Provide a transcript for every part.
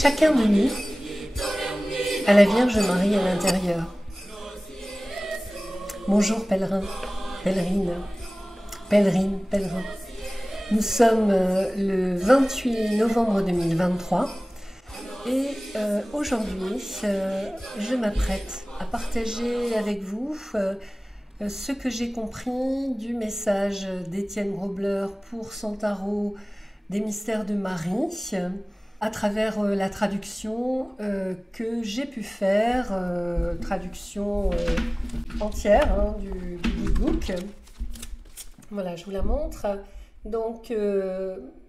Chacun de nous a la Vierge Marie à l'intérieur. Bonjour pèlerins, pèlerines, pèlerines, pèlerins. Nous sommes le 28 novembre 2023 et aujourd'hui je m'apprête à partager avec vous ce que j'ai compris du message d'Étienne Grobler pour son tarot des mystères de Marie à travers la traduction que j'ai pu faire, traduction entière du book. Voilà, je vous la montre. Donc,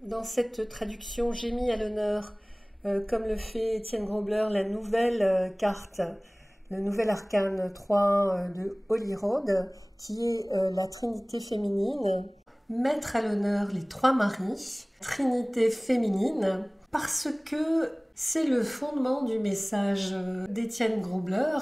dans cette traduction, j'ai mis à l'honneur, comme le fait Étienne Grobler, la nouvelle carte, le nouvel arcane 3 de Holy Road, qui est la Trinité féminine. Mettre à l'honneur les trois Maries, Trinité féminine, parce que c'est le fondement du message d'Étienne Grobler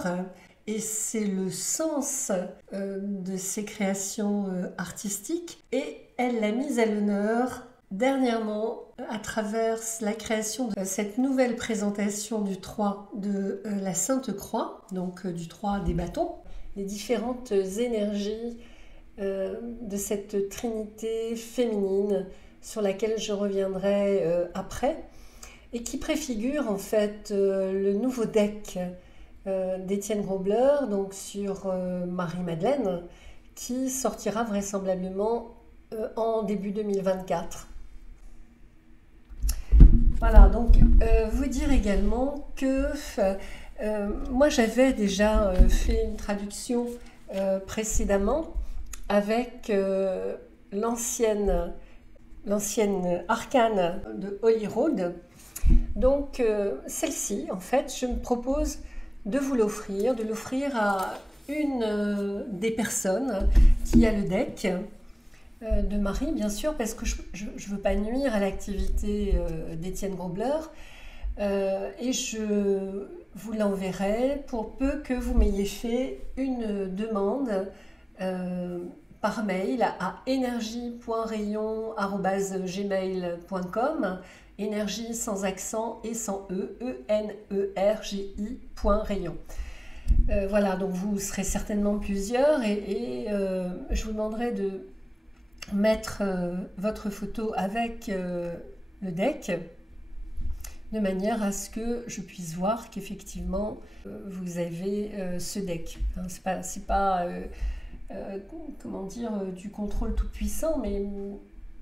et c'est le sens de ses créations artistiques. Et elle l'a mise à l'honneur dernièrement à travers la création de cette nouvelle présentation du 3 de la Sainte Croix, donc du 3 des bâtons, les différentes énergies de cette trinité féminine sur laquelle je reviendrai après et qui préfigure en fait le nouveau deck d'Étienne Grobler, donc sur Marie-Madeleine, qui sortira vraisemblablement en début 2024. Voilà, donc vous dire également que moi j'avais déjà fait une traduction précédemment avec l'ancienne arcane de Holy Road. Donc celle-ci, en fait, je me propose de vous l'offrir, de l'offrir à une des personnes qui a le deck de Marie, bien sûr, parce que je ne veux pas nuire à l'activité d'Étienne Grobler, et je vous l'enverrai pour peu que vous m'ayez fait une demande par mail à énergie.rayon@gmail.com, énergie sans accent et sans ENERGI.rayon. Voilà, donc vous serez certainement plusieurs et je vous demanderai de mettre votre photo avec le deck de manière à ce que je puisse voir qu'effectivement vous avez ce deck. Hein, c'est pas comment dire, du contrôle tout puissant, mais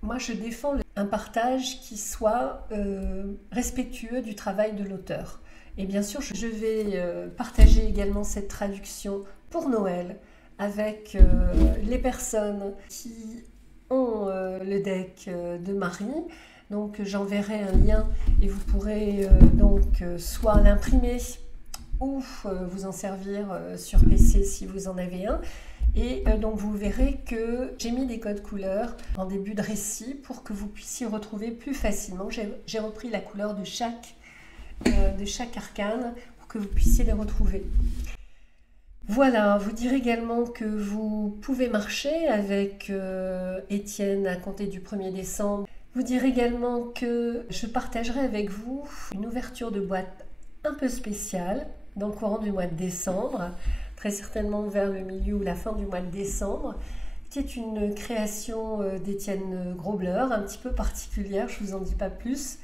moi je défends un partage qui soit respectueux du travail de l'auteur. Et bien sûr, je vais partager également cette traduction pour Noël avec les personnes qui ont le deck de Marie. Donc j'enverrai un lien et vous pourrez donc soit l'imprimer ou vous en servir sur PC si vous en avez un. Et donc vous verrez que j'ai mis des codes couleurs en début de récit pour que vous puissiez retrouver plus facilement. J'ai repris la couleur de chaque arcane pour que vous puissiez les retrouver. Voilà, vous dire également que vous pouvez marcher avec Étienne à compter du 1er décembre. Vous dire également que je partagerai avec vous une ouverture de boîte un peu spéciale dans le courant du mois de décembre, très certainement vers le milieu ou la fin du mois de décembre, qui est une création d'Étienne Grobler, un petit peu particulière, je ne vous en dis pas plus.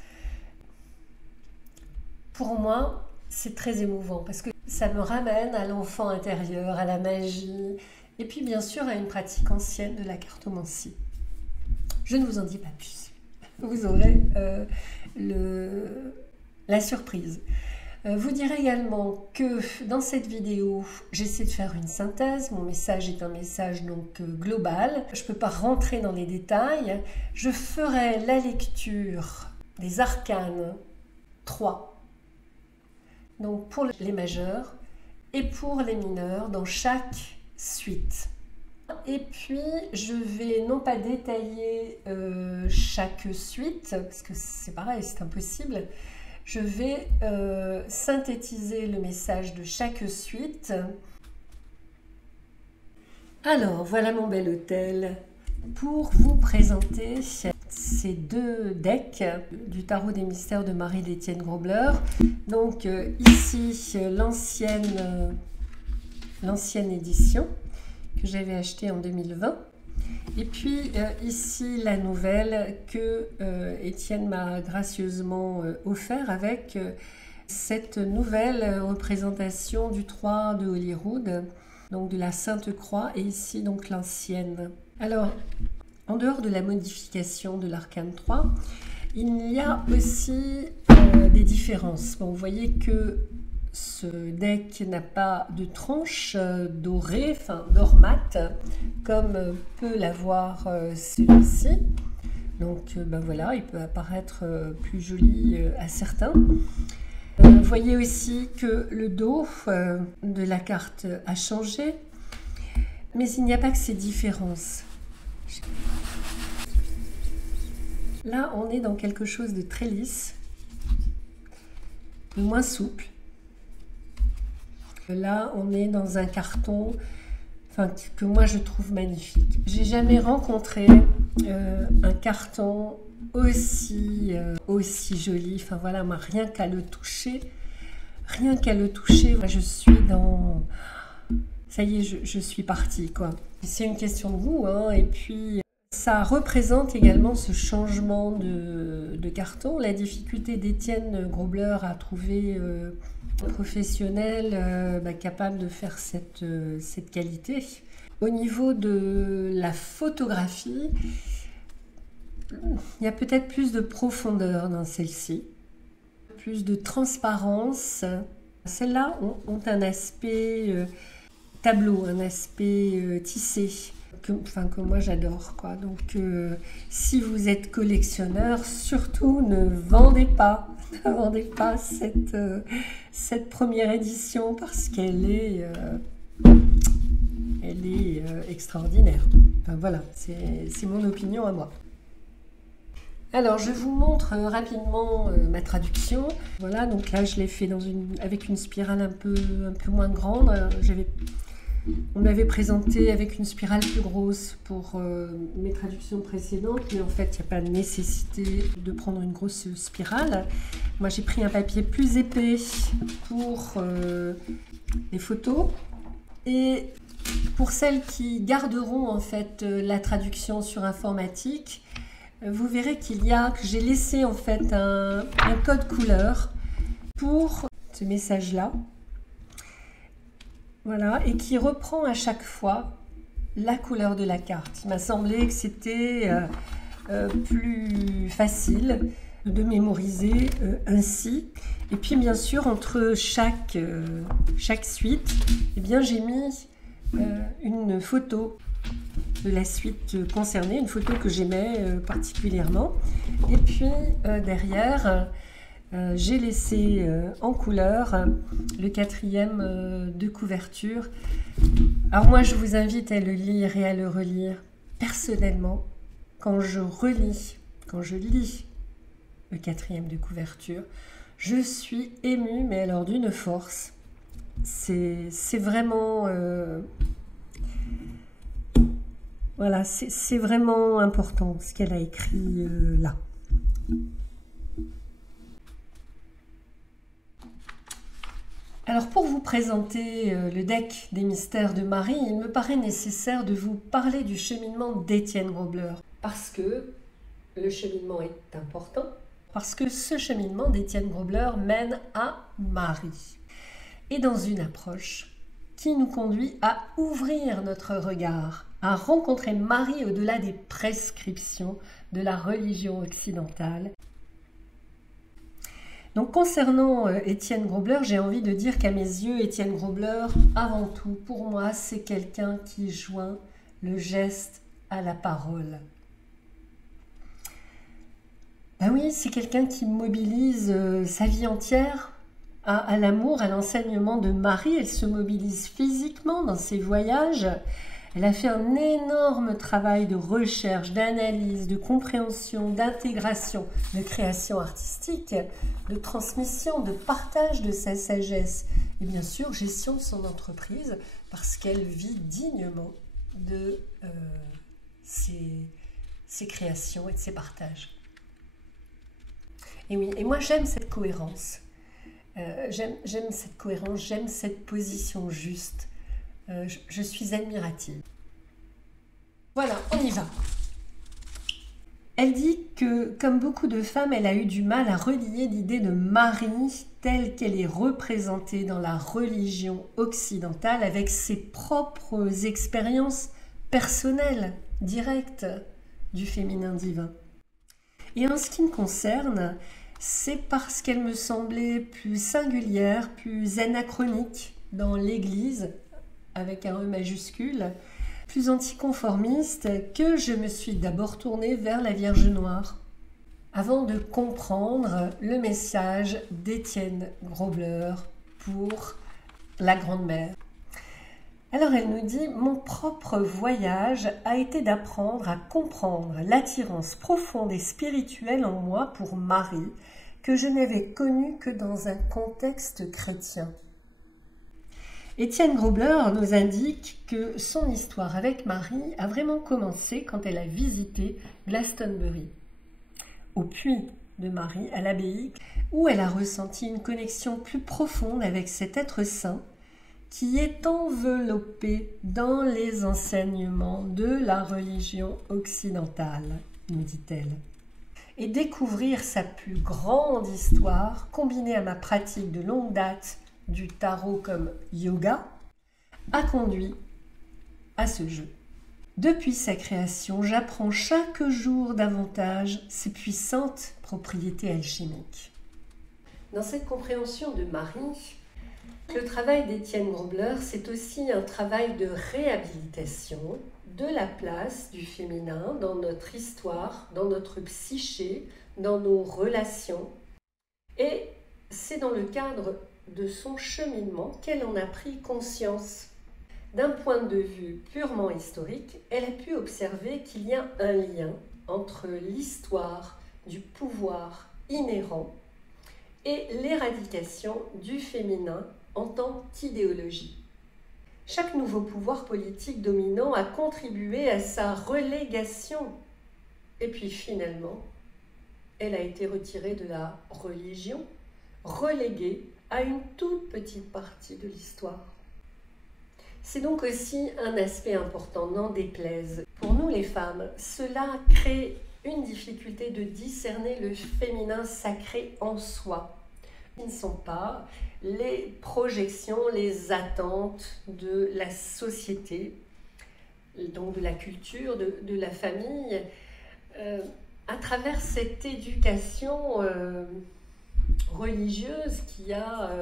Pour moi, c'est très émouvant parce que ça me ramène à l'enfant intérieur, à la magie, et puis bien sûr à une pratique ancienne de la cartomancie. Je ne vous en dis pas plus, vous aurez la surprise. Vous dire également que dans cette vidéo, j'essaie de faire une synthèse. Mon message est un message donc global. Je ne peux pas rentrer dans les détails. Je ferai la lecture des arcanes 3, donc pour les majeurs et pour les mineurs dans chaque suite. Et puis, je vais non pas détailler chaque suite, parce que c'est pareil, c'est impossible. Je vais synthétiser le message de chaque suite. Alors, voilà mon bel hôtel pour vous présenter ces deux decks du tarot des mystères de Marie d'Étienne Grobler. Donc ici l'ancienne édition que j'avais achetée en 2020. Et puis ici la nouvelle que Étienne m'a gracieusement offert avec cette nouvelle représentation du 3 de Holyrood, donc de la Sainte Croix, et ici donc l'ancienne. Alors, en dehors de la modification de l'arcane 3, il y a aussi des différences. Bon, vous voyez que ce deck n'a pas de tranche dorée, enfin d'or mat, comme peut l'avoir celui-ci. Donc ben voilà, il peut apparaître plus joli à certains. Vous voyez aussi que le dos de la carte a changé, mais il n'y a pas que ces différences. Là, on est dans quelque chose de très lisse, de moins souple. Là, on est dans un carton que moi je trouve magnifique. J'ai jamais rencontré un carton aussi joli. Enfin voilà, moi, rien qu'à le toucher, moi, je suis dans... Ça y est, je suis partie, quoi. C'est une question de goût, hein, et puis ça représente également ce changement de carton, la difficulté d'Étienne Grobler à trouver un professionnel capable de faire cette qualité. Au niveau de la photographie, il y a peut-être plus de profondeur dans celle-ci, plus de transparence. Celles-là ont un aspect tableau, un aspect tissé, que moi j'adore, quoi. Donc si vous êtes collectionneur, surtout ne vendez pas cette première édition, parce qu'elle est extraordinaire. Enfin voilà, c'est mon opinion à moi. Alors, je vous montre rapidement ma traduction. Voilà, donc là, je l'ai fait avec une spirale un peu moins grande. On m'avait présenté avec une spirale plus grosse pour mes traductions précédentes, mais en fait, il n'y a pas de nécessité de prendre une grosse spirale. Moi, j'ai pris un papier plus épais pour les photos. Et pour celles qui garderont en fait la traduction sur informatique, vous verrez que j'ai laissé en fait un code couleur pour ce message-là. Voilà, et qui reprend à chaque fois la couleur de la carte. Il m'a semblé que c'était plus facile de mémoriser ainsi. Et puis bien sûr, entre chaque suite, eh bien, j'ai mis une photo de la suite concernée, une photo que j'aimais particulièrement. Et puis derrière, j'ai laissé en couleur le 4e de couverture. Alors moi, je vous invite à le lire et à le relire. Personnellement, quand je lis le 4e de couverture, je suis émue, mais alors d'une force. C'est vraiment... Voilà, c'est vraiment important ce qu'elle a écrit là. Alors pour vous présenter le deck des mystères de Marie, il me paraît nécessaire de vous parler du cheminement d'Étienne Grobler. Parce que le cheminement est important, parce que ce cheminement d'Étienne Grobler mène à Marie. Et dans une approche qui nous conduit à ouvrir notre regard, à rencontrer Marie au-delà des prescriptions de la religion occidentale. Donc concernant Étienne Grobler, j'ai envie de dire qu'à mes yeux, Étienne Grobler, avant tout, pour moi, c'est quelqu'un qui joint le geste à la parole. Ben oui, c'est quelqu'un qui mobilise sa vie entière à l'amour, à l'enseignement de Marie. Elle se mobilise physiquement dans ses voyages. Elle a fait un énorme travail de recherche, d'analyse, de compréhension, d'intégration, de création artistique, de transmission, de partage de sa sagesse et bien sûr gestion de son entreprise parce qu'elle vit dignement de ses ses créations et de ses partages. Et oui, et moi j'aime cette cohérence. J'aime cette cohérence, j'aime cette position juste. Je suis admirative. Voilà, on y va. Elle dit que, comme beaucoup de femmes, elle a eu du mal à relier l'idée de Marie telle qu'elle est représentée dans la religion occidentale avec ses propres expériences personnelles, directes du féminin divin. Et en ce qui me concerne, c'est parce qu'elle me semblait plus singulière, plus anachronique dans l'Église, avec un E majuscule, plus anticonformiste, que je me suis d'abord tournée vers la Vierge Noire, avant de comprendre le message d'Étienne Grobler pour la Grande-Mère. Alors elle nous dit « Mon propre voyage a été d'apprendre à comprendre l'attirance profonde et spirituelle en moi pour Marie, que je n'avais connue que dans un contexte chrétien. » Étienne Grobler nous indique que son histoire avec Marie a vraiment commencé quand elle a visité Glastonbury, au puits de Marie, à l'abbaye, où elle a ressenti une connexion plus profonde avec cet être saint qui est enveloppé dans les enseignements de la religion occidentale, nous dit-elle. Et découvrir sa plus grande histoire, combinée à ma pratique de longue date du tarot comme yoga, a conduit à ce jeu. Depuis sa création, j'apprends chaque jour davantage ses puissantes propriétés alchimiques. Dans cette compréhension de Marie, le travail d'Étienne Grobler, c'est aussi un travail de réhabilitation de la place du féminin dans notre histoire, dans notre psyché, dans nos relations. Et c'est dans le cadre de son cheminement qu'elle en a pris conscience. D'un point de vue purement historique, elle a pu observer qu'il y a un lien entre l'histoire du pouvoir inhérent et l'éradication du féminin en tant qu'idéologie. Chaque nouveau pouvoir politique dominant a contribué à sa relégation. Et puis finalement, elle a été retirée de la religion, reléguée à une toute petite partie de l'histoire. C'est donc aussi un aspect important, n'en déplaise. Pour nous les femmes, cela crée une difficulté de discerner le féminin sacré en soi. Ce ne sont pas les projections, les attentes de la société, donc de la culture, de la famille, à travers cette éducation religieuse qui a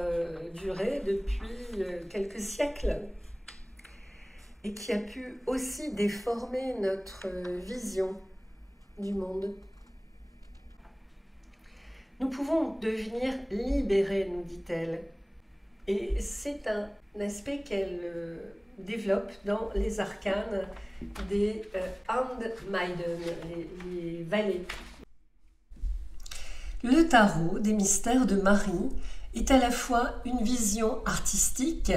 duré depuis quelques siècles et qui a pu aussi déformer notre vision du monde. Nous pouvons devenir libérés, nous dit-elle. Et c'est un aspect qu'elle développe dans les arcanes des Handmaiden, les valets. Le tarot des mystères de Marie est à la fois une vision artistique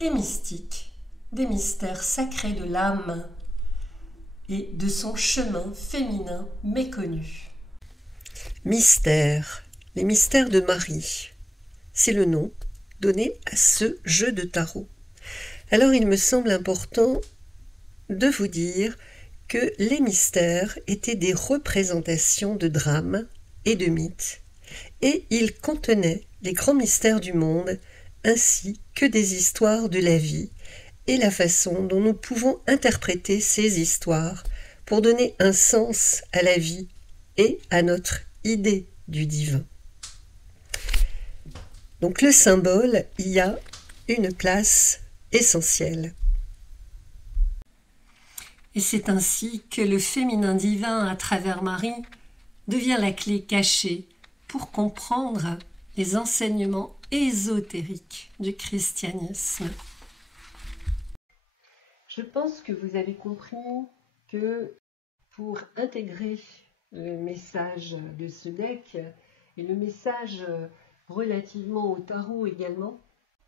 et mystique des mystères sacrés de l'âme et de son chemin féminin méconnu. Mystères, les mystères de Marie, c'est le nom donné à ce jeu de tarot. Alors il me semble important de vous dire que les mystères étaient des représentations de drames et de mythes, et ils contenaient les grands mystères du monde, ainsi que des histoires de la vie et la façon dont nous pouvons interpréter ces histoires pour donner un sens à la vie et à notre idée du divin. Donc le symbole y a une place essentielle. Et c'est ainsi que le féminin divin à travers Marie devient la clé cachée pour comprendre les enseignements ésotériques du christianisme. Je pense que vous avez compris que pour intégrer le message de ce deck et le message relativement au tarot également,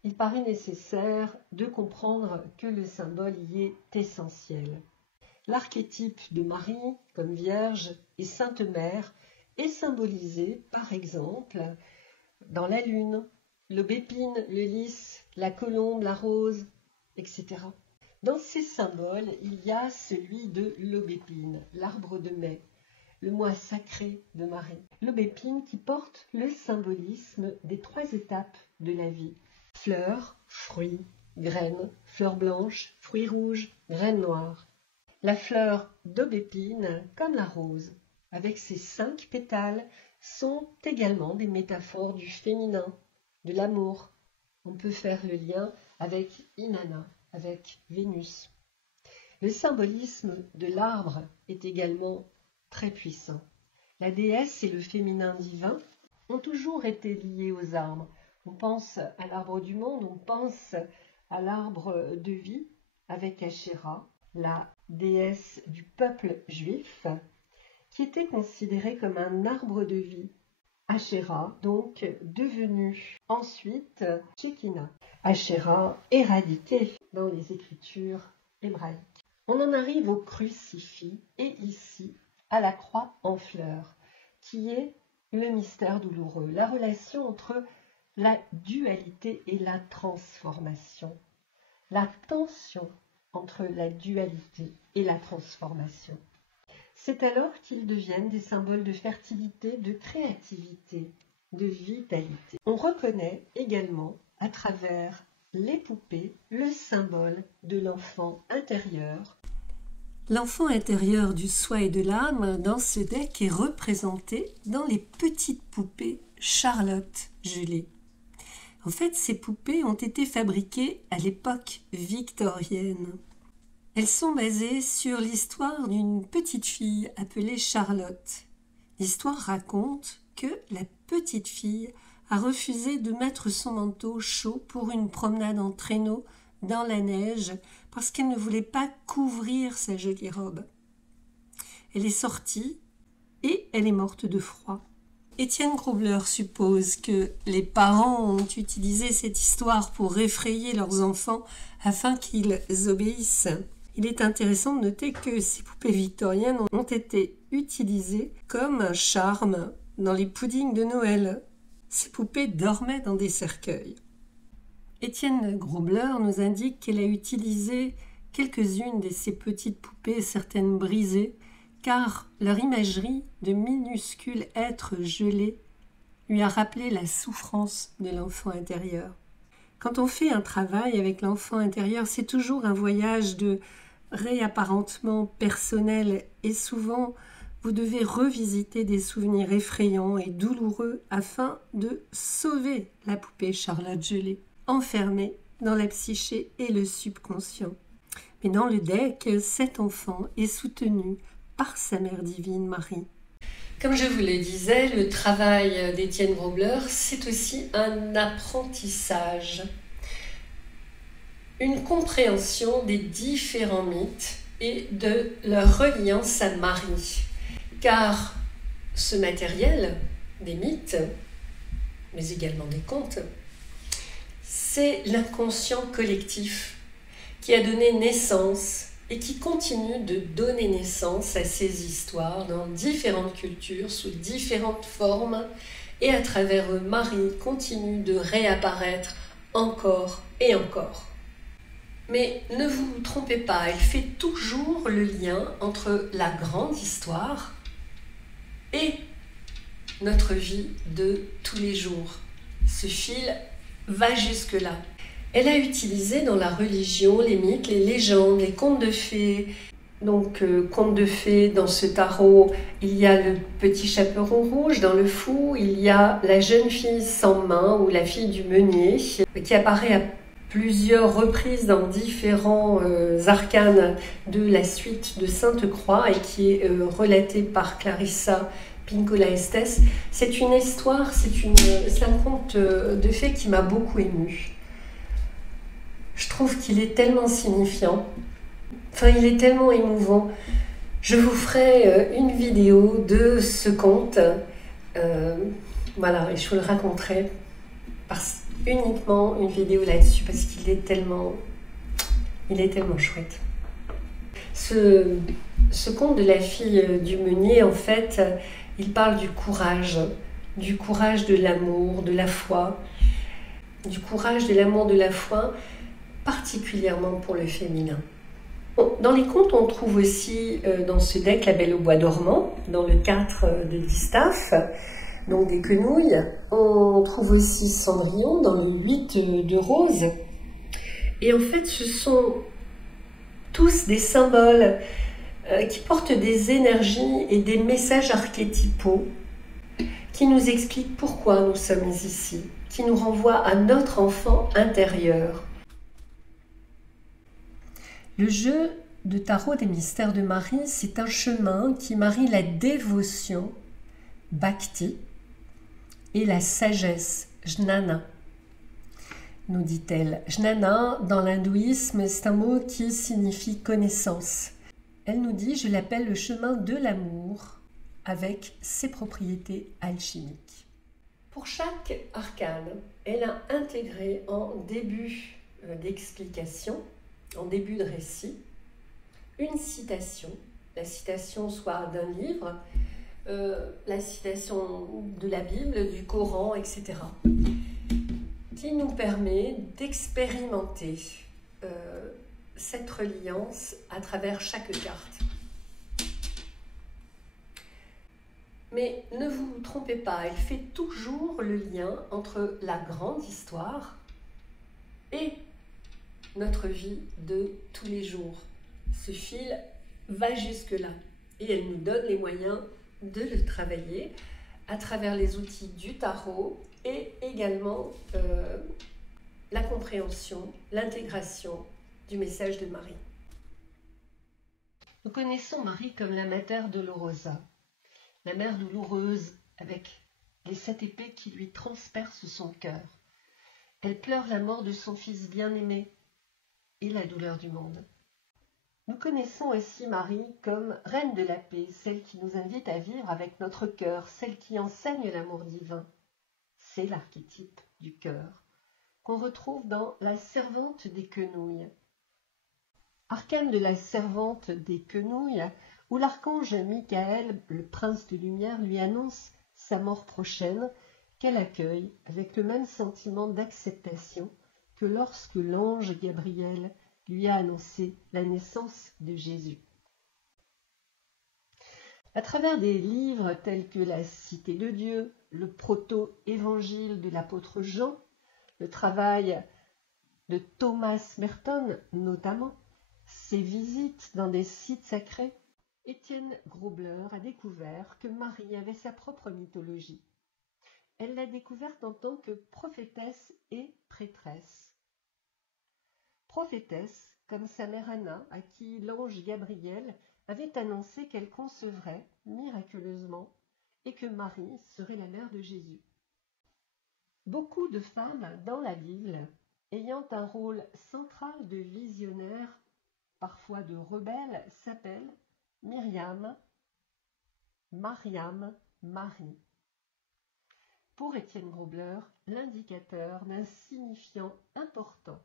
il paraît nécessaire de comprendre que le symbole y est essentiel. L'archétype de Marie, comme Vierge et Sainte Mère, est symbolisé, par exemple, dans la lune, l'aubépine, le lys, la colombe, la rose, etc. Dans ces symboles, il y a celui de l'aubépine, l'arbre de mai, le mois sacré de Marie. L'aubépine qui porte le symbolisme des 3 étapes de la vie. Fleurs, fruits, graines, fleurs blanches, fruits rouges, graines noires. La fleur d'aubépine, comme la rose, avec ses 5 pétales, sont également des métaphores du féminin, de l'amour. On peut faire le lien avec Inanna, avec Vénus. Le symbolisme de l'arbre est également très puissant. La déesse et le féminin divin ont toujours été liés aux arbres. On pense à l'arbre du monde, on pense à l'arbre de vie avec Ashéra, la déesse du peuple juif, qui était considérée comme un arbre de vie. Ashéra, donc, devenue ensuite Shekinah. Ashéra éradiquée dans les écritures hébraïques. On en arrive au crucifix et ici à la croix en fleurs, qui est le mystère douloureux, la relation entre la dualité et la transformation, la tension entre la dualité et la transformation. C'est alors qu'ils deviennent des symboles de fertilité, de créativité, de vitalité. On reconnaît également, à travers les poupées, le symbole de l'enfant intérieur. L'enfant intérieur du soi et de l'âme dans ce deck est représenté dans les petites poupées Charlotte gelées. En fait, ces poupées ont été fabriquées à l'époque victorienne. Elles sont basées sur l'histoire d'une petite fille appelée Charlotte. L'histoire raconte que la petite fille a refusé de mettre son manteau chaud pour une promenade en traîneau dans la neige parce qu'elle ne voulait pas couvrir sa jolie robe. Elle est sortie et elle est morte de froid. Étienne Grobler suppose que les parents ont utilisé cette histoire pour effrayer leurs enfants afin qu'ils obéissent. Il est intéressant de noter que ces poupées victoriennes ont été utilisées comme un charme dans les puddings de Noël. Ces poupées dormaient dans des cercueils. Étienne Grobler nous indique qu'elle a utilisé quelques-unes de ces petites poupées, certaines brisées, car leur imagerie de minuscules êtres gelés lui a rappelé la souffrance de l'enfant intérieur. Quand on fait un travail avec l'enfant intérieur, c'est toujours un voyage de réapparentement personnel et souvent vous devez revisiter des souvenirs effrayants et douloureux afin de sauver la poupée Charlotte gelée, enfermée dans la psyché et le subconscient. Mais dans le deck, cet enfant est soutenu par sa mère divine Marie. Comme je vous le disais, le travail d'Étienne Grobler, c'est aussi un apprentissage, une compréhension des différents mythes et de leur reliance à Marie. Car ce matériel, des mythes, mais également des contes, c'est l'inconscient collectif qui a donné naissance et qui continue de donner naissance à ces histoires dans différentes cultures, sous différentes formes, et à travers eux, Marie continue de réapparaître encore et encore. Mais ne vous trompez pas, elle fait toujours le lien entre la grande histoire et notre vie de tous les jours. Ce fil va jusque-là. Elle a utilisé dans la religion les mythes, les légendes, les contes de fées. Donc, contes de fées, dans ce tarot, il y a le petit chaperon rouge, dans le fou, il y a la jeune fille sans main ou la fille du meunier, qui apparaît à plusieurs reprises dans différents arcanes de la suite de Sainte-Croix et qui est relatée par Clarissa Pinkola Estés. C'est une histoire, c'est un conte de fées qui m'a beaucoup émue. Je trouve qu'il est tellement signifiant, il est tellement émouvant. Je vous ferai une vidéo de ce conte, voilà, et je vous le raconterai uniquement une vidéo là-dessus parce qu'il est tellement chouette. Ce conte de la fille du meunier, en fait, il parle du courage de l'amour, de la foi, du courage de l'amour, de la foi, particulièrement pour le féminin. Bon, dans les contes, on trouve aussi dans ce deck La Belle au bois dormant, dans le 4 de Distaff, donc des quenouilles. On trouve aussi Cendrillon dans le 8 de Rose. Et en fait, ce sont tous des symboles qui portent des énergies et des messages archétypaux qui nous expliquent pourquoi nous sommes ici, qui nous renvoient à notre enfant intérieur. Le jeu de tarot des mystères de Marie, c'est un chemin qui marie la dévotion, bhakti, et la sagesse, jnana, nous dit-elle. Jnana, dans l'hindouisme, c'est un mot qui signifie connaissance. Elle nous dit, je l'appelle le chemin de l'amour avec ses propriétés alchimiques. Pour chaque arcane, elle a intégré en début d'explication, en début de récit, une citation, la citation soit d'un livre, la citation de la Bible, du Coran, etc., qui nous permet d'expérimenter cette reliance à travers chaque carte. Mais ne vous trompez pas, elle fait toujours le lien entre la grande histoire et notre vie de tous les jours. Ce fil va jusque-là et elle nous donne les moyens de le travailler à travers les outils du tarot et également la compréhension, l'intégration du message de Marie. Nous connaissons Marie comme la Mater Dolorosa, la mère douloureuse avec les 7 épées qui lui transpercent son cœur. Elle pleure la mort de son fils bien-aimé et la douleur du monde. Nous connaissons aussi Marie comme reine de la paix, celle qui nous invite à vivre avec notre cœur, celle qui enseigne l'amour divin. C'est l'archétype du cœur qu'on retrouve dans la servante des quenouilles. Arcane de la servante des quenouilles, où l'archange Michael, le prince de lumière, lui annonce sa mort prochaine, qu'elle accueille avec le même sentiment d'acceptation que lorsque l'ange Gabriel lui a annoncé la naissance de Jésus. À travers des livres tels que La Cité de Dieu, le proto-évangile de l'apôtre Jean, le travail de Thomas Merton notamment, ses visites dans des sites sacrés, Étienne Grobler a découvert que Marie avait sa propre mythologie. Elle l'a découverte en tant que prophétesse et prêtresse. Prophétesse, comme sa mère Anna, à qui l'ange Gabriel avait annoncé qu'elle concevrait miraculeusement et que Marie serait la mère de Jésus. Beaucoup de femmes dans la Bible, ayant un rôle central de visionnaire, parfois de rebelle, s'appellent Myriam, Mariam, Marie. Pour Étienne Grobler, l'indicateur d'un signifiant important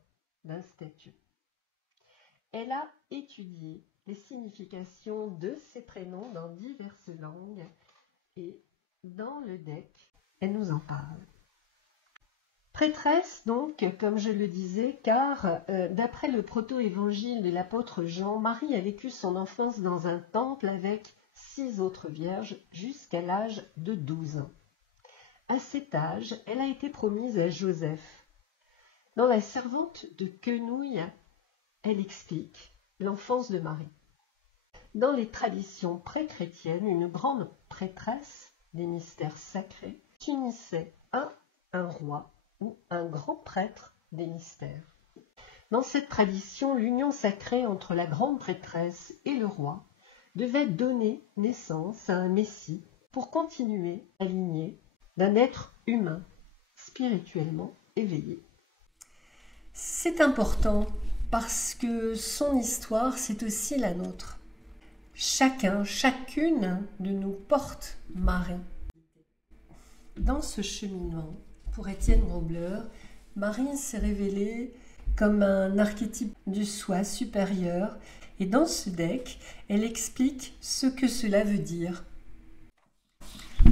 d'un statut. Elle a étudié les significations de ces prénoms dans diverses langues et dans le deck, elle nous en parle. Prêtresse donc, comme je le disais, car d'après le proto-évangile de l'apôtre Jean, Marie a vécu son enfance dans un temple avec 6 autres vierges jusqu'à l'âge de 12 ans. À cet âge, elle a été promise à Joseph. Dans La servante de quenouilles, elle explique l'enfance de Marie. Dans les traditions pré-chrétiennes, une grande prêtresse des mystères sacrés s'unissait à un roi ou un grand prêtre des mystères. Dans cette tradition, l'union sacrée entre la grande prêtresse et le roi devait donner naissance à un messie pour continuer la lignée d'un être humain spirituellement éveillé. C'est important parce que son histoire, c'est aussi la nôtre. Chacun, chacune de nous porte Marie. Dans ce cheminement, pour Étienne Grobler, Marie s'est révélée comme un archétype du soi supérieur Et dans ce deck, elle explique ce que cela veut dire.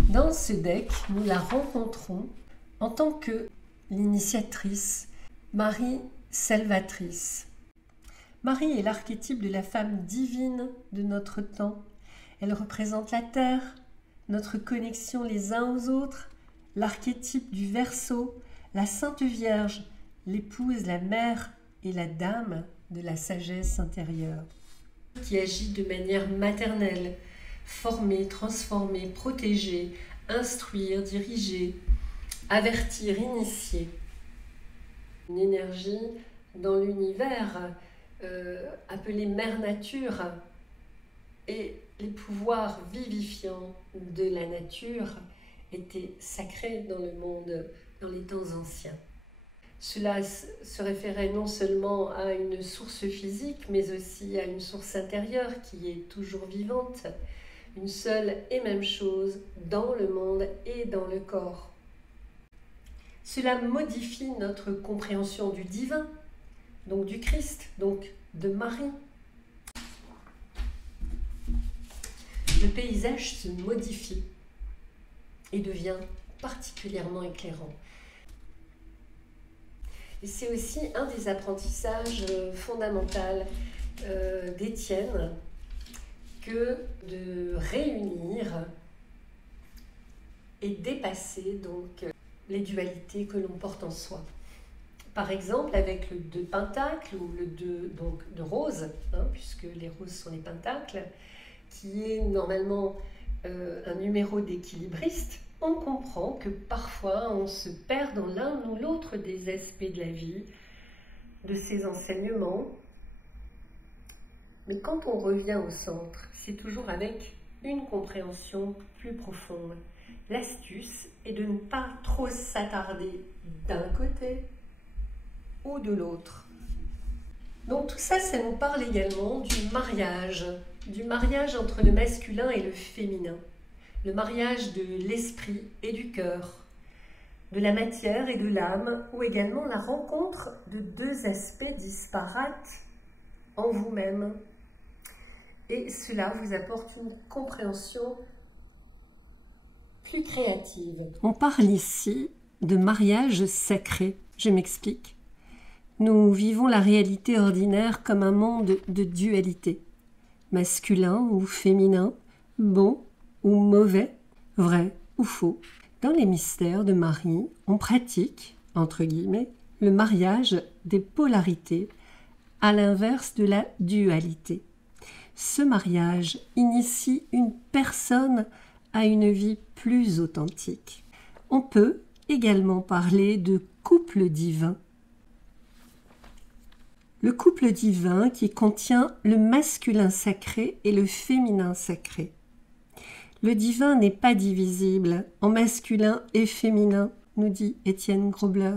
Dans ce deck, nous la rencontrons en tant que l'initiatrice, Marie Salvatrice. Marie est l'archétype de la femme divine de notre temps. Elle représente la terre, notre connexion les uns aux autres, l'archétype du Verseau, la Sainte Vierge, l'épouse, la mère et la dame de la sagesse intérieure, qui agit de manière maternelle, former, transformer, protéger, instruire, diriger, avertir, initier. Une énergie dans l'univers appelée Mère Nature, et les pouvoirs vivifiants de la nature étaient sacrés dans le monde dans les temps anciens. Cela se référait non seulement à une source physique, mais aussi à une source intérieure qui est toujours vivante, une seule et même chose dans le monde et dans le corps. Cela modifie notre compréhension du divin, donc du Christ, donc de Marie. Le paysage se modifie et devient particulièrement éclairant. Et c'est aussi un des apprentissages fondamentaux d'Étienne que de réunir et dépasser donc les dualités que l'on porte en soi. Par exemple, avec le 2 pentacles ou le 2 donc, de rose, puisque les roses sont les pentacles, qui est normalement un numéro d'équilibriste, on comprend que parfois on se perd dans l'un ou l'autre des aspects de la vie, de ses enseignements. Mais quand on revient au centre, c'est toujours avec une compréhension plus profonde. L'astuce est de ne pas trop s'attarder d'un côté ou de l'autre. Donc tout ça, ça nous parle également du mariage entre le masculin et le féminin. Le mariage de l'esprit et du cœur, de la matière et de l'âme, ou également la rencontre de deux aspects disparates en vous-même. Et cela vous apporte une compréhension plus créative. On parle ici de mariage sacré. Je m'explique. Nous vivons la réalité ordinaire comme un monde de dualité. Masculin ou féminin, bon ou mauvais, vrai ou faux. Dans les mystères de Marie, on pratique, entre guillemets, le mariage des polarités, à l'inverse de la dualité. Ce mariage initie une personne à une vie plus authentique. On peut également parler de couple divin. Le couple divin qui contient le masculin sacré et le féminin sacré. Le divin n'est pas divisible en masculin et féminin, nous dit Étienne Grobler.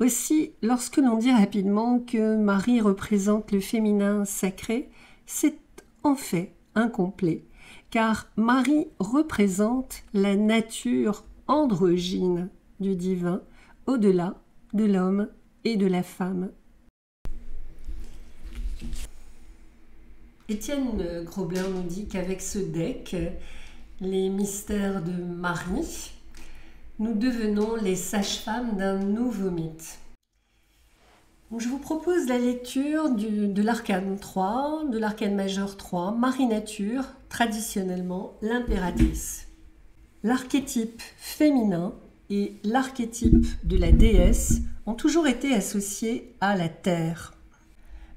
Aussi, lorsque l'on dit rapidement que Marie représente le féminin sacré, c'est en fait incomplet, car Marie représente la nature androgyne du divin, au-delà de l'homme et de la femme. Étienne Grobler nous dit qu'avec ce deck, les mystères de Marie, nous devenons les sages-femmes d'un nouveau mythe. Donc, je vous propose la lecture de l'arcane 3, de l'arcane majeur 3, Marie Nature, traditionnellement l'impératrice. L'archétype féminin et l'archétype de la déesse ont toujours été associés à la terre.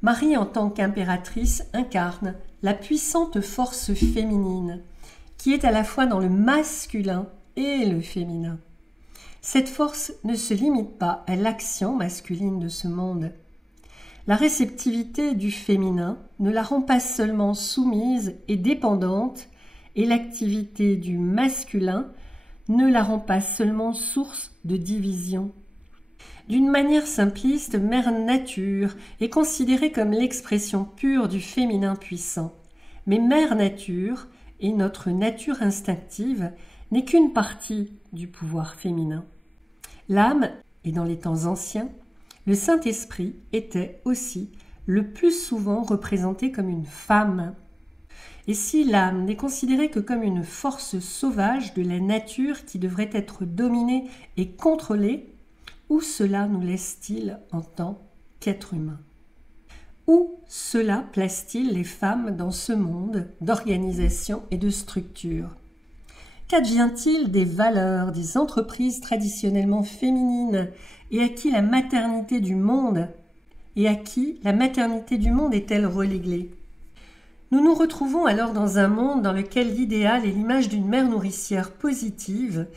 Marie, en tant qu'impératrice, incarne la puissante force féminine, qui est à la fois dans le masculin et le féminin. Cette force ne se limite pas à l'action masculine de ce monde. La réceptivité du féminin ne la rend pas seulement soumise et dépendante, et l'activité du masculin ne la rend pas seulement source de division. D'une manière simpliste, Mère Nature est considérée comme l'expression pure du féminin puissant. Mais Mère Nature et notre nature instinctive n'est qu'une partie du pouvoir féminin. L'âme, et dans les temps anciens, le Saint-Esprit était aussi le plus souvent représentée comme une femme. Et si l'âme n'est considérée que comme une force sauvage de la nature qui devrait être dominée et contrôlée, où cela nous laisse-t-il en tant qu'être humain? Où cela place-t-il les femmes dans ce monde d'organisation et de structure? Qu'advient-il des valeurs, des entreprises traditionnellement féminines et à qui la maternité du monde est-elle reléguée? Nous nous retrouvons alors dans un monde dans lequel l'idéal et l'image d'une mère nourricière positive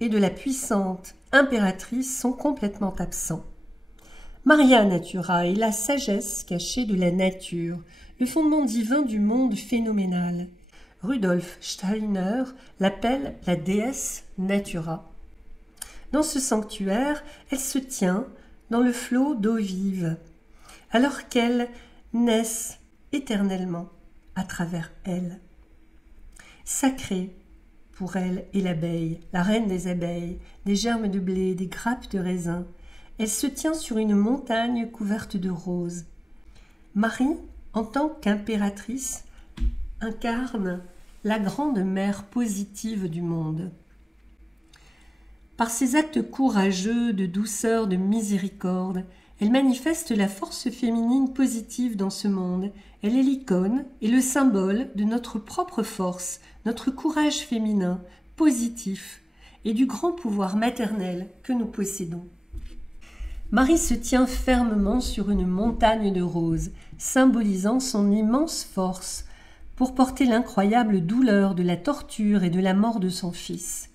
et de la puissante impératrice sont complètement absents. Maria Natura est la sagesse cachée de la nature, le fondement divin du monde phénoménal. Rudolf Steiner l'appelle la déesse Natura. Dans ce sanctuaire, elle se tient dans le flot d'eau vive, alors qu'elles naissent éternellement à travers elle. Sacrée pour elle est l'abeille, la reine des abeilles, des germes de blé, des grappes de raisin. Elle se tient sur une montagne couverte de roses. Marie, en tant qu'impératrice, incarne la grande mère positive du monde. Par ses actes courageux, de douceur, de miséricorde, elle manifeste la force féminine positive dans ce monde. Elle est l'icône et le symbole de notre propre force, notre courage féminin, positif, et du grand pouvoir maternel que nous possédons. Marie se tient fermement sur une montagne de roses, symbolisant son immense force pour porter l'incroyable douleur de la torture et de la mort de son fils.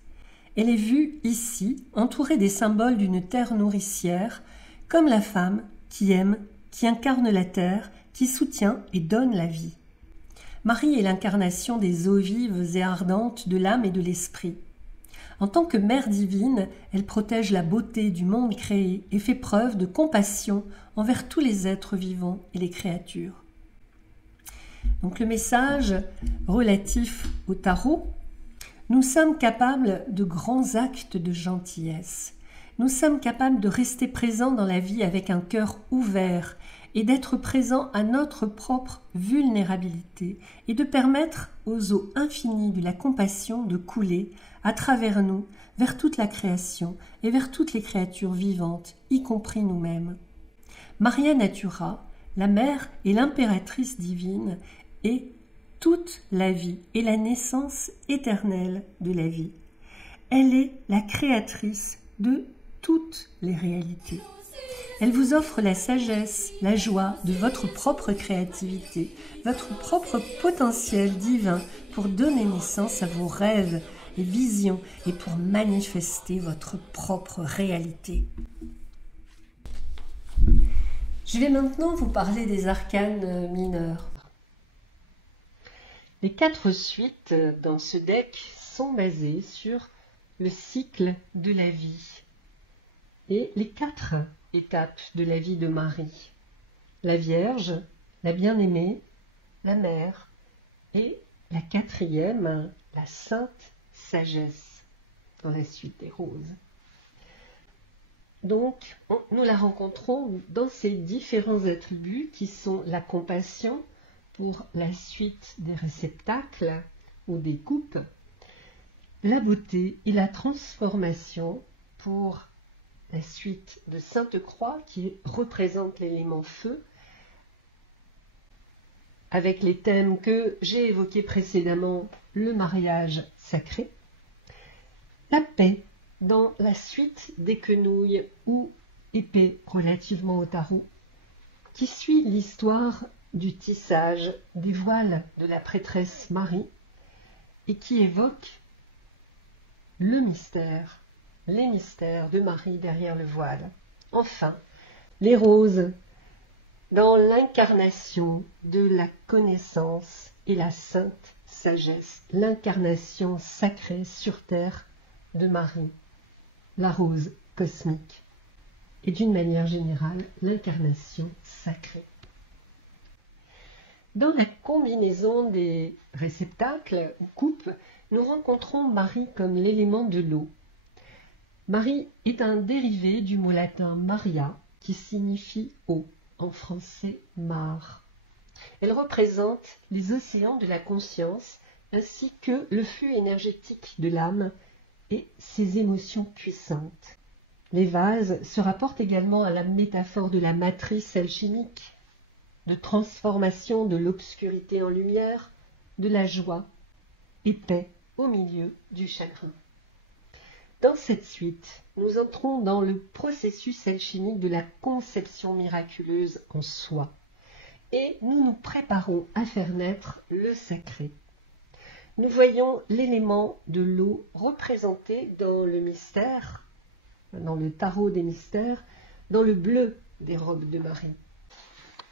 Elle est vue ici, entourée des symboles d'une terre nourricière, comme la femme qui aime, qui incarne la terre, qui soutient et donne la vie. Marie est l'incarnation des eaux vives et ardentes de l'âme et de l'esprit. En tant que mère divine, elle protège la beauté du monde créé et fait preuve de compassion envers tous les êtres vivants et les créatures. Donc le message relatif au tarot, nous sommes capables de grands actes de gentillesse. Nous sommes capables de rester présents dans la vie avec un cœur ouvert et d'être présents à notre propre vulnérabilité et de permettre aux eaux infinies de la compassion de couler à travers nous vers toute la création et vers toutes les créatures vivantes, y compris nous-mêmes. Maria Natura, la mère et l'impératrice divine, est toute la vie et la naissance éternelle de la vie. Elle est la créatrice de toutes les réalités. Elle vous offre la sagesse, la joie de votre propre créativité, votre propre potentiel divin pour donner naissance à vos rêves et visions et pour manifester votre propre réalité. Je vais maintenant vous parler des arcanes mineurs. Les 4 suites dans ce deck sont basées sur le cycle de la vie et les 4 étapes de la vie de Marie. La Vierge, la bien-aimée, la mère et la 4e, la Sainte Sagesse, dans la suite des roses. Donc, nous la rencontrons dans ces différents attributs qui sont la compassion pour la suite des réceptacles ou des coupes, la beauté et la transformation pour la suite de Sainte Croix qui représente l'élément feu, avec les thèmes que j'ai évoqués précédemment, le mariage sacré, la paix dans la suite des quenouilles ou épée relativement au tarot, qui suit l'histoire du tissage des voiles de la prêtresse Marie et qui évoque le mystère, les mystères de Marie derrière le voile. Enfin, les roses dans l'incarnation de la connaissance et la sainte sagesse, l'incarnation sacrée sur terre de Marie, la rose cosmique, et d'une manière générale, l'incarnation sacrée. Dans la combinaison des réceptacles ou coupes, nous rencontrons Marie comme l'élément de l'eau. Marie est un dérivé du mot latin Maria, qui signifie eau. en français Mare. Elle représente les océans de la conscience ainsi que le flux énergétique de l'âme et ses émotions puissantes. Les vases se rapportent également à la métaphore de la matrice alchimique, de transformation de l'obscurité en lumière, de la joie et paix au milieu du chagrin. Dans cette suite, nous entrons dans le processus alchimique de la conception miraculeuse en soi et nous nous préparons à faire naître le sacré. Nous voyons l'élément de l'eau représenté dans le mystère, dans le tarot des mystères, dans le bleu des robes de Marie.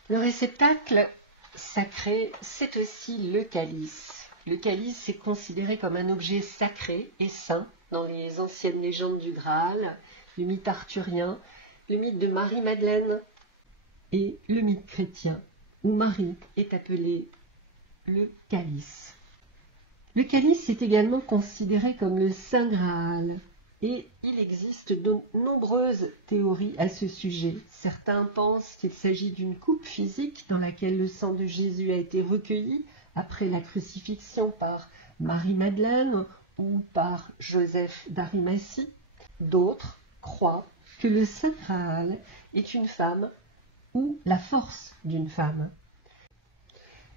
Le réceptacle sacré, c'est aussi le calice. Le calice est considéré comme un objet sacré et saint dans les anciennes légendes du Graal, le mythe arthurien, le mythe de Marie-Madeleine et le mythe chrétien, où Marie est appelée le calice. Le calice est également considéré comme le Saint Graal et il existe de nombreuses théories à ce sujet. Certains pensent qu'il s'agit d'une coupe physique dans laquelle le sang de Jésus a été recueilli après la crucifixion par Marie-Madeleine ou par Joseph d'Arimathie. D'autres croient que le Saint Graal est une femme ou la force d'une femme.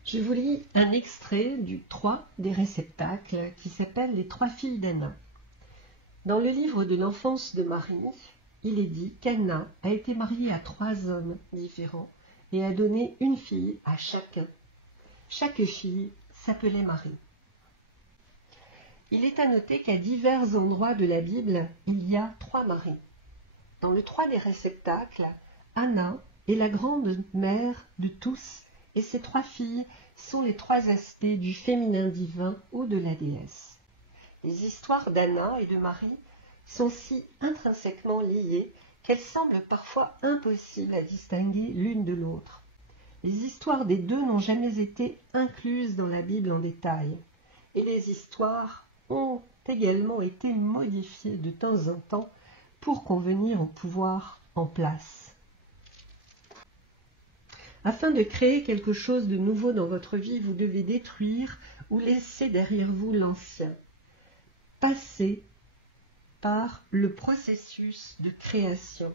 Je vous lis un extrait du 3 des réceptacles qui s'appelle « Les trois filles d'Anna ». Dans le livre de l'enfance de Marie, il est dit qu'Anna a été mariée à 3 hommes différents et a donné une fille à chacun. Chaque fille s'appelait Marie. Il est à noter qu'à divers endroits de la Bible, il y a 3 Maries. Dans le 3 des réceptacles, Anna est la grande mère de tous et ses 3 filles sont les 3 aspects du féminin divin ou de la déesse. Les histoires d'Anna et de Marie sont si intrinsèquement liées qu'elles semblent parfois impossibles à distinguer l'une de l'autre. Les histoires des deux n'ont jamais été incluses dans la Bible en détail, et les histoires ont également été modifiées de temps en temps pour convenir au pouvoir en place. Afin de créer quelque chose de nouveau dans votre vie, vous devez détruire ou laisser derrière vous l'ancien. Passez par le processus de création,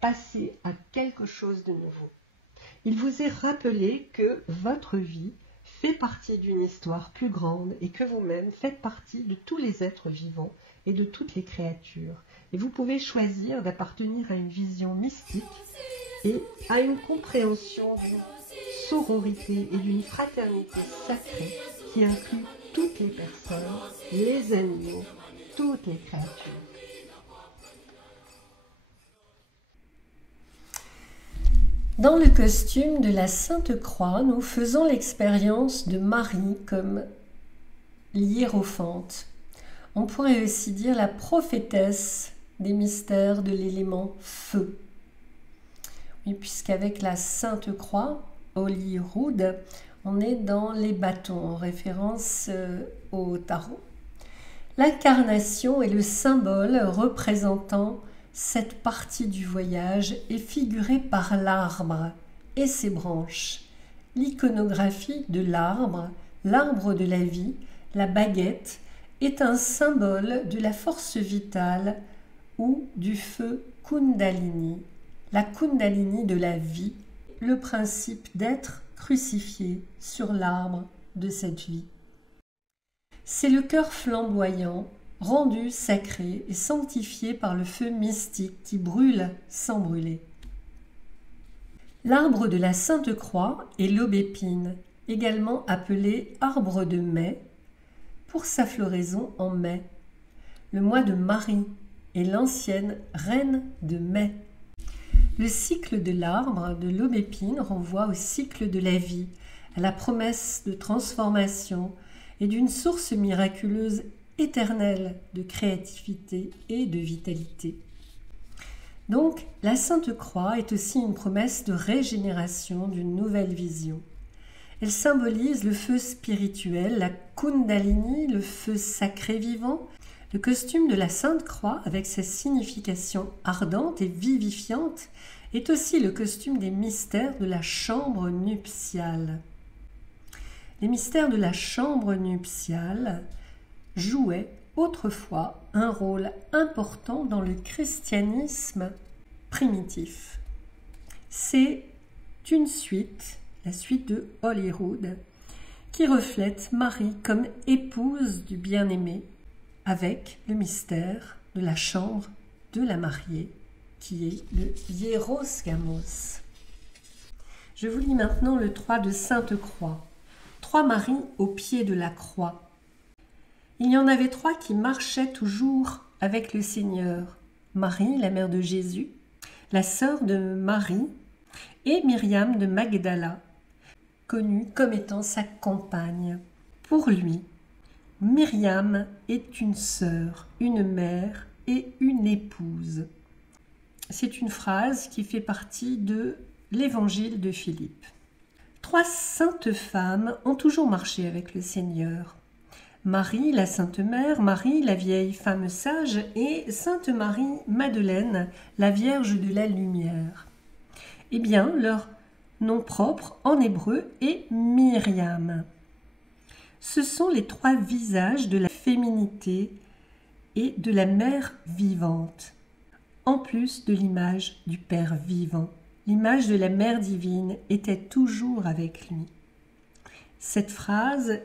passez à quelque chose de nouveau. Il vous est rappelé que votre vie fait partie d'une histoire plus grande et que vous-même faites partie de tous les êtres vivants et de toutes les créatures. Et vous pouvez choisir d'appartenir à une vision mystique et à une compréhension d'une sororité et d'une fraternité sacrée qui inclut toutes les personnes, les animaux, toutes les créatures. Dans le costume de la Sainte Croix, nous faisons l'expérience de Marie comme l'hiérophante. On pourrait aussi dire la prophétesse des mystères de l'élément feu. Oui, puisqu'avec la Sainte Croix, Holy Rood, on est dans les bâtons, en référence au tarot. L'incarnation est le symbole représentant cette partie du voyage est figurée par l'arbre et ses branches. L'iconographie de l'arbre, l'arbre de la vie, la baguette, est un symbole de la force vitale ou du feu Kundalini. La Kundalini de la vie, le principe d'être crucifié sur l'arbre de cette vie. C'est le cœur flamboyant, rendu sacré et sanctifié par le feu mystique qui brûle sans brûler. L'arbre de la Sainte Croix est l'aubépine, également appelé arbre de mai, pour sa floraison en mai. Le mois de Marie est l'ancienne reine de mai. Le cycle de l'arbre de l'aubépine renvoie au cycle de la vie, à la promesse de transformation et d'une source miraculeuse éternelle de créativité et de vitalité. Donc, la Sainte Croix est aussi une promesse de régénération, d'une nouvelle vision. Elle symbolise le feu spirituel, la Kundalini, le feu sacré vivant. Le costume de la Sainte Croix, avec sa signification ardente et vivifiante, est aussi le costume des mystères de la chambre nuptiale. Les mystères de la chambre nuptiale jouaient autrefois un rôle important dans le christianisme primitif. C'est une suite, la suite de Holyrood, qui reflète Marie comme épouse du bien-aimé, avec le mystère de la chambre de la mariée, qui est le Hierosgamos. Je vous lis maintenant le 3 de Sainte-Croix. 3 Maries au pied de la croix. Il y en avait 3 qui marchaient toujours avec le Seigneur. Marie, la mère de Jésus, la sœur de Marie et Myriam de Magdala, connue comme étant sa compagne. Pour lui, Myriam est une sœur, une mère et une épouse. C'est une phrase qui fait partie de l'évangile de Philippe. 3 saintes femmes ont toujours marché avec le Seigneur. Marie, la Sainte Mère, Marie, la vieille femme sage, et Sainte Marie Madeleine, la Vierge de la Lumière. Eh bien, leur nom propre en hébreu est Myriam. Ce sont les 3 visages de la féminité et de la mère vivante, en plus de l'image du Père vivant. L'image de la mère divine était toujours avec lui. Cette phrase,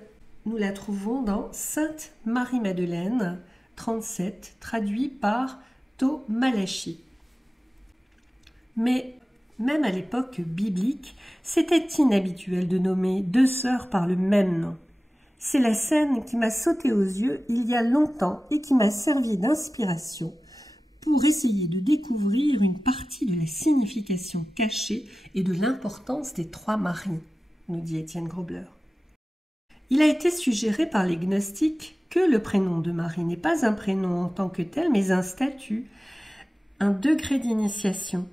nous la trouvons dans Sainte Marie-Madeleine 37, traduit par To Malachi. Mais même à l'époque biblique, c'était inhabituel de nommer 2 sœurs par le même nom. C'est la scène qui m'a sauté aux yeux il y a longtemps et qui m'a servi d'inspiration pour essayer de découvrir une partie de la signification cachée et de l'importance des 3 Maries, nous dit Étienne Grobler. Il a été suggéré par les gnostiques que le prénom de Marie n'est pas un prénom en tant que tel, mais un statut, un degré d'initiation.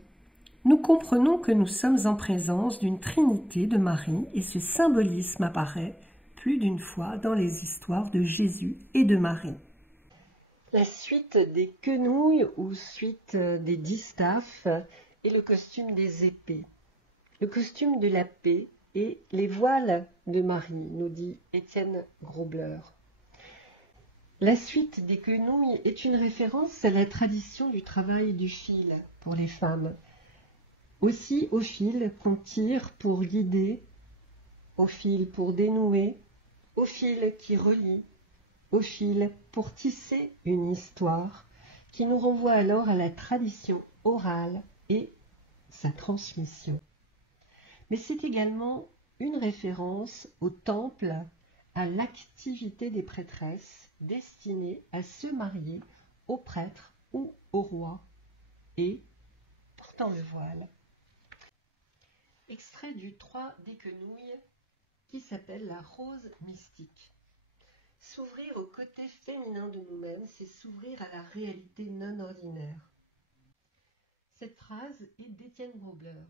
Nous comprenons que nous sommes en présence d'une trinité de Marie et ce symbolisme apparaît plus d'une fois dans les histoires de Jésus et de Marie. La suite des quenouilles ou suite des distaffes est le costume des épées, le costume de la paix et les voiles de Marie, nous dit Étienne Grobler. La suite des quenouilles est une référence à la tradition du travail du fil pour les femmes. Aussi au fil qu'on tire pour guider, au fil pour dénouer, au fil qui relie, au fil pour tisser une histoire qui nous renvoie alors à la tradition orale et sa transmission. Mais c'est également une référence au temple, à l'activité des prêtresses destinée à se marier au prêtre ou au roi et portant le voile. Extrait du 3 des quenouilles qui s'appelle la rose mystique. S'ouvrir au côté féminin de nous-mêmes, c'est s'ouvrir à la réalité non ordinaire. Cette phrase est d'Étienne Grobler.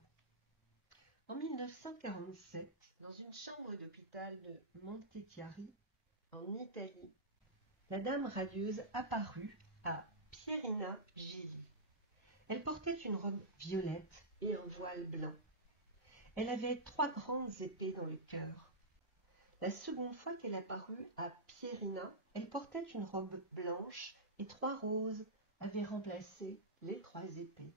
En 1947, dans une chambre d'hôpital de Montechiari, en Italie, la dame radieuse apparut à Pierina Gili. Elle portait une robe violette et un voile blanc. Elle avait 3 grandes épées dans le cœur. La seconde fois qu'elle apparut à Pierina, elle portait une robe blanche et 3 roses avaient remplacé les 3 épées.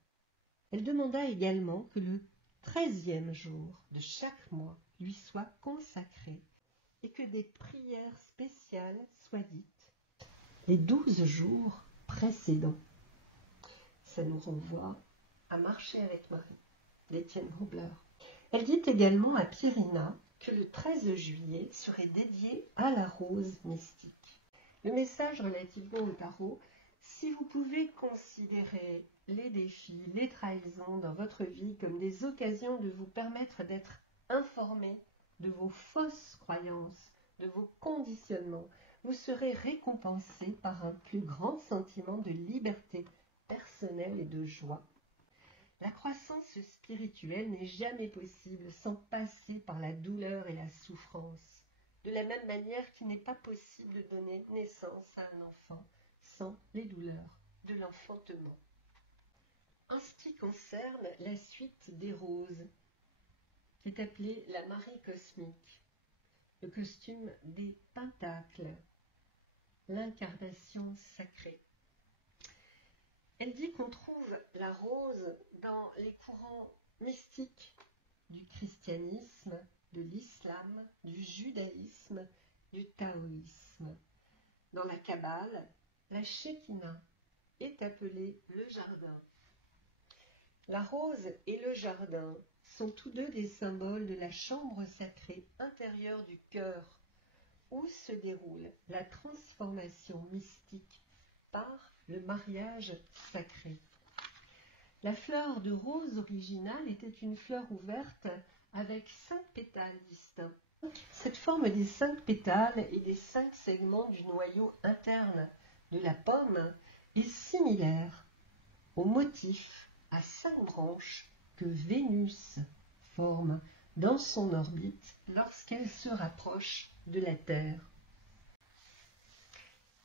Elle demanda également que le 13e jour de chaque mois lui soit consacré et que des prières spéciales soient dites les 12 jours précédents. Ça nous renvoie à marcher avec Marie, d'Étienne Grobler. Elle dit également à Pierina que le 13 juillet serait dédié à la rose mystique. Le message relativement au tarot, si vous pouvez considérer les défis, les trahisons dans votre vie comme des occasions de vous permettre d'être informé de vos fausses croyances, de vos conditionnements, vous serez récompensé par un plus grand sentiment de liberté personnelle et de joie. La croissance spirituelle n'est jamais possible sans passer par la douleur et la souffrance, de la même manière qu'il n'est pas possible de donner naissance à un enfant sans les douleurs de l'enfantement. En ce qui concerne la suite des roses, qui est appelée la Marie cosmique, le costume des pentacles, l'incarnation sacrée. Elle dit qu'on trouve la rose dans les courants mystiques du christianisme, de l'islam, du judaïsme, du taoïsme. Dans la Kabbale, la Shekinah est appelée le jardin. La rose et le jardin sont tous deux des symboles de la chambre sacrée intérieure du cœur, où se déroule la transformation mystique par le mariage sacré. La fleur de rose originale était une fleur ouverte avec 5 pétales distincts. Cette forme des 5 pétales et des 5 segments du noyau interne de la pomme est similaire au motif à 5 branches que Vénus forme dans son orbite lorsqu'elle se rapproche de la Terre.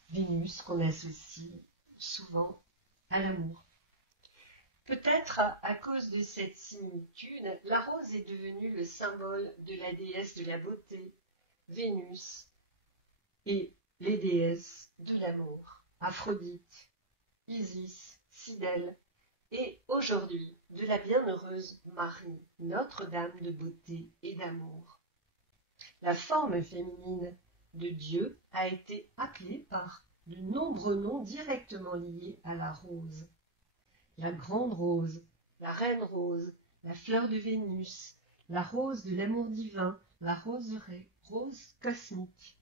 Vénus qu'on associe souvent à l'amour. Peut-être à cause de cette similitude, la rose est devenue le symbole de la déesse de la beauté, Vénus, et les déesses de l'amour, Aphrodite, Isis, Cydèle, et aujourd'hui de la bienheureuse Marie, Notre-Dame de beauté et d'amour. La forme féminine de Dieu a été appelée par de nombreux noms directement liés à la rose. La grande rose, la reine rose, la fleur de Vénus, la rose de l'amour divin, la roseraie, rose cosmique.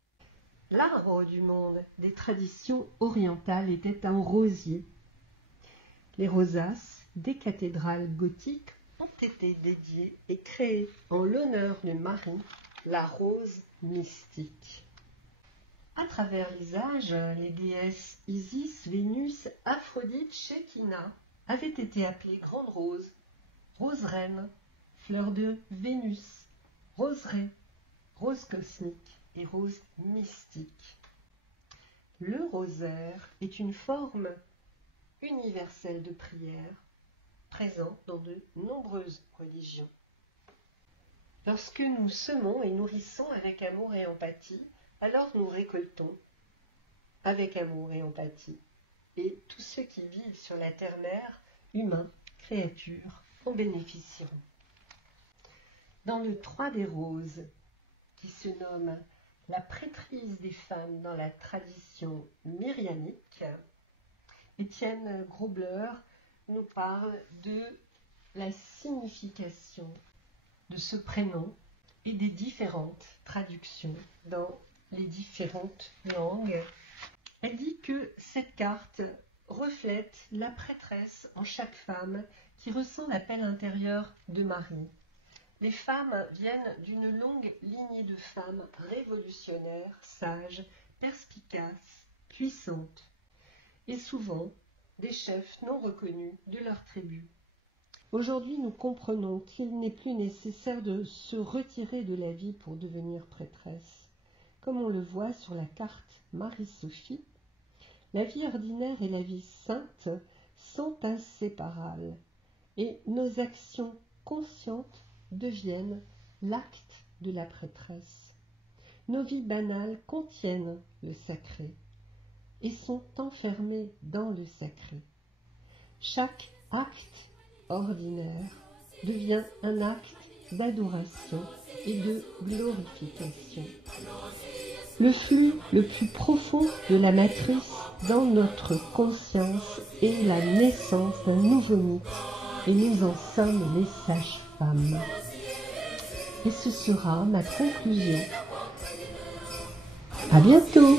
L'arbre du monde des traditions orientales était un rosier. Les rosaces des cathédrales gothiques ont été dédiées et créées en l'honneur de Marie, la rose mystique. À travers les âges, les déesses Isis, Vénus, Aphrodite, Shekinah avaient été appelées grande rose, rose reine, fleur de Vénus, roseraie, rose cosmique et rose mystique. Le rosaire est une forme universelle de prière présente dans de nombreuses religions. Lorsque nous semons et nourrissons avec amour et empathie, alors nous récoltons avec amour et empathie. Et tous ceux qui vivent sur la terre-mère, humains, créatures, en bénéficieront. Dans le 3 des roses, qui se nomme la prêtrise des femmes dans la tradition myrianique, Étienne Grobler nous parle de la signification de ce prénom et des différentes traductions dans les différentes langues. Elle dit que cette carte reflète la prêtresse en chaque femme qui ressent l'appel intérieur de Marie. Les femmes viennent d'une longue lignée de femmes révolutionnaires, sages, perspicaces, puissantes, et souvent des chefs non reconnus de leur tribu. Aujourd'hui, nous comprenons qu'il n'est plus nécessaire de se retirer de la vie pour devenir prêtresse. Comme on le voit sur la carte Marie-Sophie, la vie ordinaire et la vie sainte sont inséparables et nos actions conscientes deviennent l'acte de la prêtresse. Nos vies banales contiennent le sacré et sont enfermées dans le sacré. Chaque acte ordinaire devient un acte d'adoration et de glorification. Le flux le plus profond de la matrice dans notre conscience est la naissance d'un nouveau mythe et nous en sommes les sages-femmes. Et ce sera ma conclusion. À bientôt.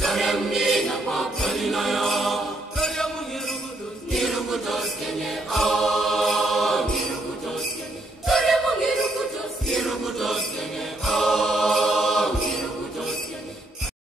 Taremni na pa palina ya